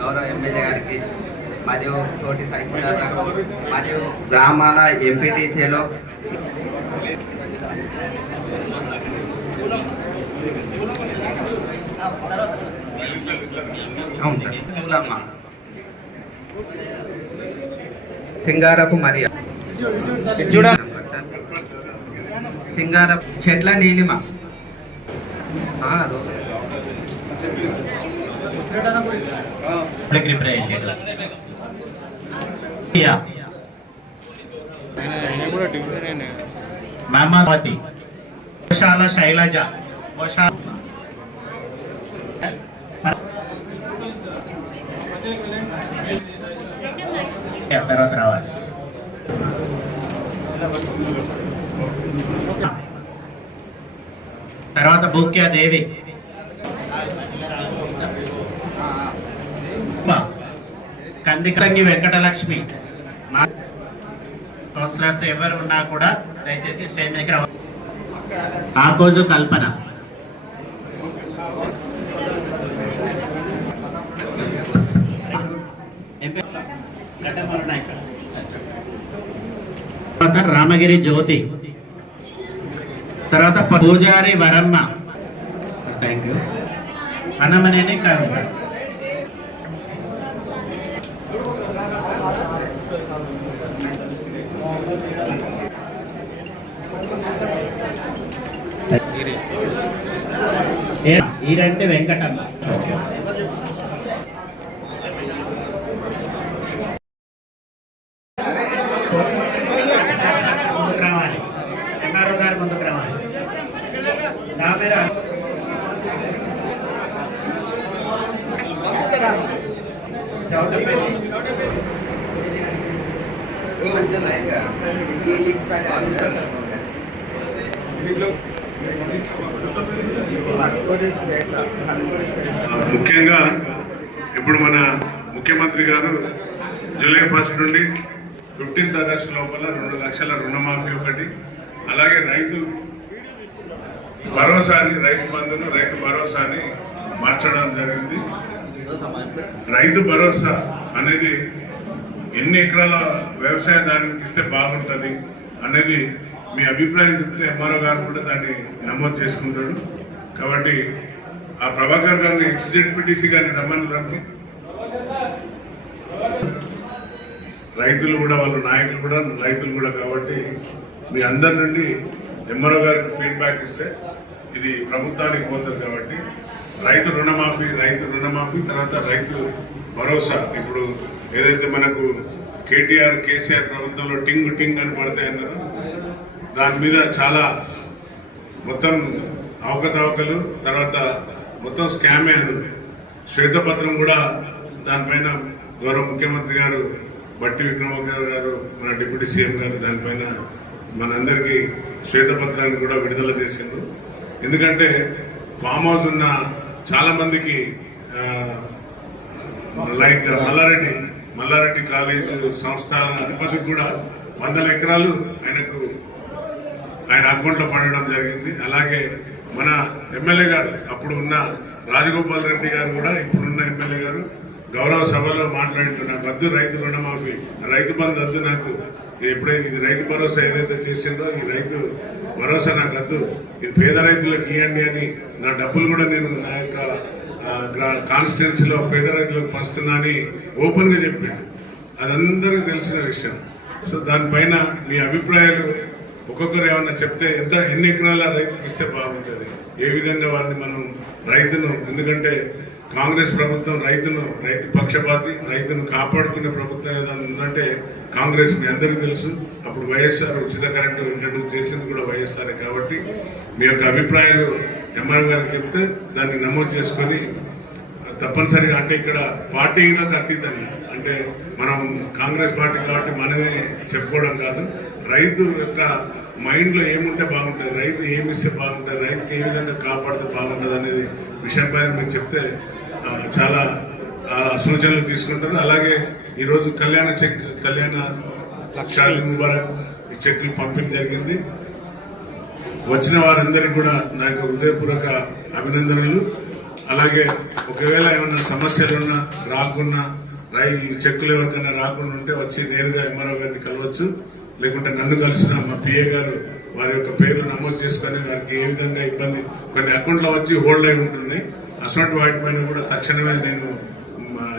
గౌరవ ఎమ్మెల్యే గారికి మరియు తోటి తహసీల్దార్లకు మరియు గ్రామాల ఎంపీటీసీలు సింగారపు మరియా సింగారపు చెట్ల నీలిమ మామావతి గోశాల శైలజ గోశాల తర్వాత రావాలి. తర్వాత భూక్యా దేవి కందికంగి వెంకటలక్ష్మి. కౌన్సిలర్స్ ఎవరు ఉన్నా కూడా దయచేసి స్టేజ్ దగ్గర ఆకోజు కల్పన. తర్వాత రామగిరి జ్యోతి, తర్వాత పూజారి వరమ్మ, థ్యాంక్ యూ, అన్నమనేని కవిత. ఈరంటే వెంకటమ్మ. ముందుకు రావాలి, ఎంఆర్ఓ గారు ముందుకు రావాలి. ముఖ్యంగా ఇప్పుడు మన ముఖ్యమంత్రి గారు జూలై 1 నుండి 15th ఆగస్టు లోపల 2 లక్షల రుణమాఫీ ఒకటి, అలాగే రైతు భరోసాని, రైతు బంధును రైతు భరోసాని మార్చడం జరిగింది. రైతు భరోసా అనేది ఎన్ని ఎకరాల వ్యవసాయదారునికి ఇస్తే బాగుంటుంది అనేది మీ అభిప్రాయం చెప్తే ఎంఆర్ఓ గారు కూడా దాన్ని నమోదు చేసుకుంటాడు. కాబట్టి ఆ ప్రభాకర్ గారిని ఎక్స్జెడ్పీటీసీ గారిని రమ్మని, రైతులు కూడా వాళ్ళ నాయకులు కూడా రైతులు కూడా, కాబట్టి మీ అందరి నుండి ఎంఆర్ఓ గారికి ఫీడ్బ్యాక్ ఇస్తే ఇది ప్రభుత్వానికి పోతుంది. కాబట్టి రైతు రుణమాఫీ తర్వాత రైతు భరోసా, ఇప్పుడు ఏదైతే మనకు కేసీఆర్ ప్రభుత్వంలో టింగ్ అని పడతాయన్నారు, దాని మీద చాలా మొత్తం అవకతవకలు, తర్వాత మొత్తం స్కామే అని శ్వేతపత్రం కూడా దానిపైన గౌరవ ముఖ్యమంత్రి గారు బట్టి విక్రమార్క గారు, మన డిప్యూటీ సీఎం గారు దానిపైన మనందరికీ శ్వేతపత్రాన్ని కూడా విడుదల చేసిండ్రు. ఎందుకంటే ఫామ్ హౌస్ ఉన్న చాలా మందికి లైక్ మల్లారెడ్డి కాలేజ్ సంస్థ అధిపతికి కూడా 100 ఎకరాలు ఆయన అకౌంట్లో పడడం జరిగింది. అలాగే మన ఎమ్మెల్యే గారు అప్పుడు ఉన్న రాజగోపాల్ రెడ్డి గారు కూడా ఇప్పుడున్న ఎమ్మెల్యే గారు గౌరవ సభలో మాట్లాడుతూ నాకు వద్దు రైతు రుణమాఫీ, రైతు బంధు వద్దు, నాకు ఎప్పుడైతే ఇది రైతు భరోసా ఏదైతే చేసిందో ఈ రైతు భరోసా నాకు వద్దు, ఇది పేద రైతులకు ఇవ్వండి అని నా డబ్బులు కూడా నేను నా యొక్క కాన్స్టిట్యున్సీలో పేద రైతులకు పంచుతున్నా అని ఓపెన్గా చెప్పిండు. అదందరికీ తెలిసిన విషయం. సో దానిపైన మీ అభిప్రాయాలు ఒక్కొక్కరు ఏమన్నా చెప్తే ఎన్ని ఎకరాల రైతుకి ఇస్తే బాగుంటుంది, ఏ విధంగా వారిని మనం రైతును, ఎందుకంటే కాంగ్రెస్ ప్రభుత్వం రైతు పక్షపాతి, రైతును కాపాడుకునే ప్రభుత్వం ఏదైనా ఉందంటే కాంగ్రెస్. మీ అందరికీ తెలుసు, అప్పుడు వైఎస్ఆర్ ఉచిత కరెంటు ఇంట్రడ్యూస్ చేసింది కూడా వైఎస్ఆర్. కాబట్టి మీ యొక్క అభిప్రాయాలు ఎంఆర్ఓ గారికి చెప్తే దాన్ని నమోదు చేసుకొని తప్పనిసరిగా, అంటే ఇక్కడ పార్టీలకు అతీతంగా, అంటే మనం కాంగ్రెస్ పార్టీ కాబట్టి మనమే చెప్పుకోవడం కాదు, రైతు యొక్క మైండ్లో ఏముంటే బాగుంటుంది, రైతు ఏమిస్తే బాగుంటుంది, రైతుకి ఏ విధంగా కాపాడితే బాగుంటుంది అనేది విషయంపైన మీరు చెప్తే చాలా సూచనలు తీసుకుంటారు. అలాగే ఈరోజు కళ్యాణ షాదీ ముబారక్ ఈ చెక్లు పంపిణీ జరిగింది. వచ్చిన వారందరికీ కూడా నా యొక్క హృదయపూర్వక అభినందనలు. అలాగే ఒకవేళ ఏమైనా సమస్యలున్నా రాకున్నా ఈ చెక్కులు ఎవరికైనా రాకుండా ఉంటే వచ్చి నేరుగా ఎంఆర్ఓ గారిని కలవచ్చు. లేకుంటే నన్ను కలిసిన మా పిఏ గారు వారి యొక్క పేర్లు నమోదు చేసుకొని వారికి ఏ విధంగా ఇబ్బంది కొన్ని అకౌంట్లో వచ్చి హోల్డ్ అయి ఉంటున్నాయి. అసలు వాటిపైన కూడా తక్షణమే నేను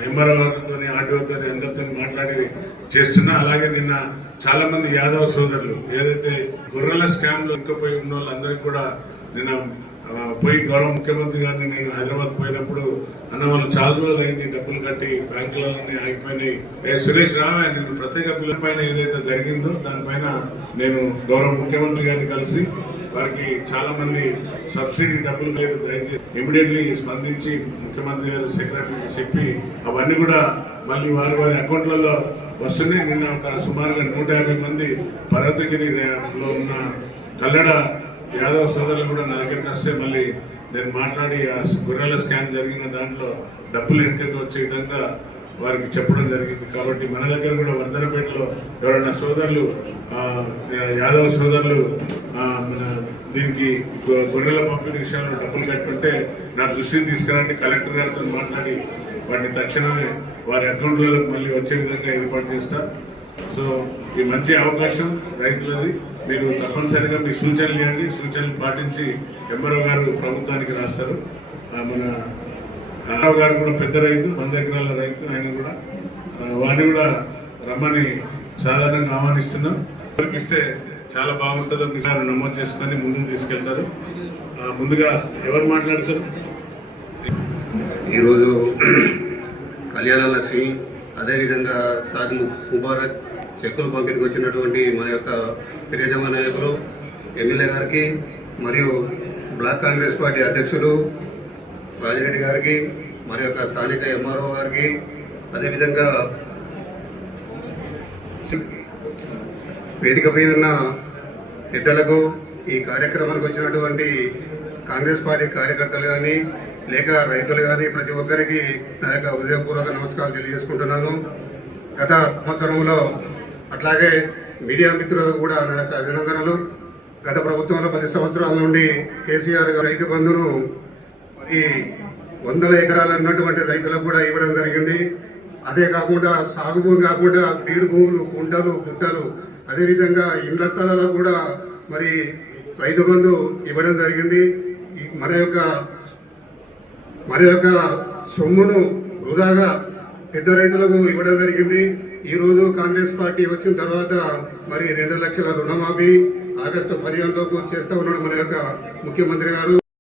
ఎంఆర్ఓ గారితో ఆర్డీఓతో అందరితో మాట్లాడి చేస్తున్నా. అలాగే నిన్న చాలా మంది యాదవ సోదరులు ఏదైతే గొర్రెల స్కామ్ లో ఇంకపోయి ఉన్న వాళ్ళందరికీ కూడా నిన్న పోయి గౌరవ ముఖ్యమంత్రి గారిని నేను హైదరాబాద్ పోయినప్పుడు అన్న వాళ్ళు చాలా రోజులు అయింది డబ్బులు కట్టి బ్యాంకులన్నీ ఆగిపోయినాయి, సురేష్ రావే నేను ప్రత్యేక బిల్లు పైన ఏదైతే జరిగిందో దానిపైన నేను గౌరవ ముఖ్యమంత్రి గారిని కలిసి వారికి చాలా మంది సబ్సిడీ డబ్బులు లేదు దయచేసి ఇమీడియట్లీ స్పందించి ముఖ్యమంత్రి గారు సెక్రటరీకి చెప్పి అవన్నీ కూడా మళ్ళీ వారి వారి అకౌంట్లలో వస్తున్నాయి. నిన్న ఒక సుమారుగా 150 మంది పర్వతగిరిలో ఉన్న కల్లడ యాదవ్ సోదరులు కూడా నా దగ్గరికి వస్తే మళ్ళీ నేను మాట్లాడి ఆ గొర్రెల స్కామ్ జరిగిన దాంట్లో డబ్బులు వెనుకకు వచ్చే విధంగా వారికి చెప్పడం జరిగింది. కాబట్టి మన దగ్గర కూడా వర్ధనపేటలో ఎవరైనా సోదరులు యాదవ్ సోదరులు మన దీనికి గొర్రెల పంపిణీ విషయంలో డబ్బులు కట్టుకుంటే నా దృష్టిని తీసుకురండి, కలెక్టర్ గారితో మాట్లాడి వాటిని తక్షణమే వారి అకౌంట్లలో మళ్ళీ వచ్చే విధంగా ఏర్పాటు చేస్తా. సో ఈ మంచి అవకాశం రైతులది. మీరు తప్పనిసరిగా మీ సూచనలు ఇవ్వండి, సూచనలు పాటించి ఎంఆర్ఓ గారు ప్రభుత్వానికి రాస్తారు. మన రావు గారు కూడా పెద్ద రైతు, 100 ఎకరాల రైతు, ఆయన కూడా వారిని కూడా రమ్మని సాధారణంగా ఆహ్వానిస్తున్నాం. ఎవరికి ఇస్తే చాలా బాగుంటుందని మీరు నమోదు చేసుకొని ముందుకు తీసుకెళ్తారు. ముందుగా ఎవరు మాట్లాడతారు? ఈరోజు కళ్యాణ లక్ష్మి అదేవిధంగా సాద్ ముబారక్ చెక్కులు పంపిణీకి వచ్చినటువంటి మన యొక్క ప్రియతమ నాయకులు ఎమ్మెల్యే గారికి మరియు బ్లాక్ కాంగ్రెస్ పార్టీ అధ్యక్షులు రాజిరెడ్డి గారికి మన యొక్క స్థానిక ఎంఆర్ఓ గారికి అదేవిధంగా వేదికపై ఉన్న పెద్దలకు ఈ కార్యక్రమానికి వచ్చినటువంటి కాంగ్రెస్ పార్టీ కార్యకర్తలు కానీ లేక రైతులు కానీ ప్రతి ఒక్కరికి నా యొక్క హృదయపూర్వక నమస్కారాలు తెలియజేసుకుంటున్నాను. గత సంవత్సరంలో అట్లాగే మీడియా మిత్రులకు కూడా నా యొక్క అభినందనలు. గత ప్రభుత్వంలో 10 సంవత్సరాల నుండి కేసీఆర్ గారు రైతు బంధును మరి 100 ఎకరాలు ఉన్నటువంటి రైతులకు కూడా ఇవ్వడం జరిగింది. అదే కాకుండా సాగు భూమి కాకుండా బీడు భూములు, కుంటలు, గుట్టలు, అదేవిధంగా ఇండ్ల స్థలాలకు కూడా మరి రైతు బంధు ఇవ్వడం జరిగింది. మన యొక్క సొమ్మును వృధాగా పెద్ద రైతులకు ఇవ్వడం జరిగింది. ఈ రోజు కాంగ్రెస్ పార్టీ వచ్చిన తర్వాత మరి 2 లక్షల రుణమాఫీ ఆగస్టు 15 లోపు చేస్తూ ఉన్నాడు మన యొక్క ముఖ్యమంత్రి గారు.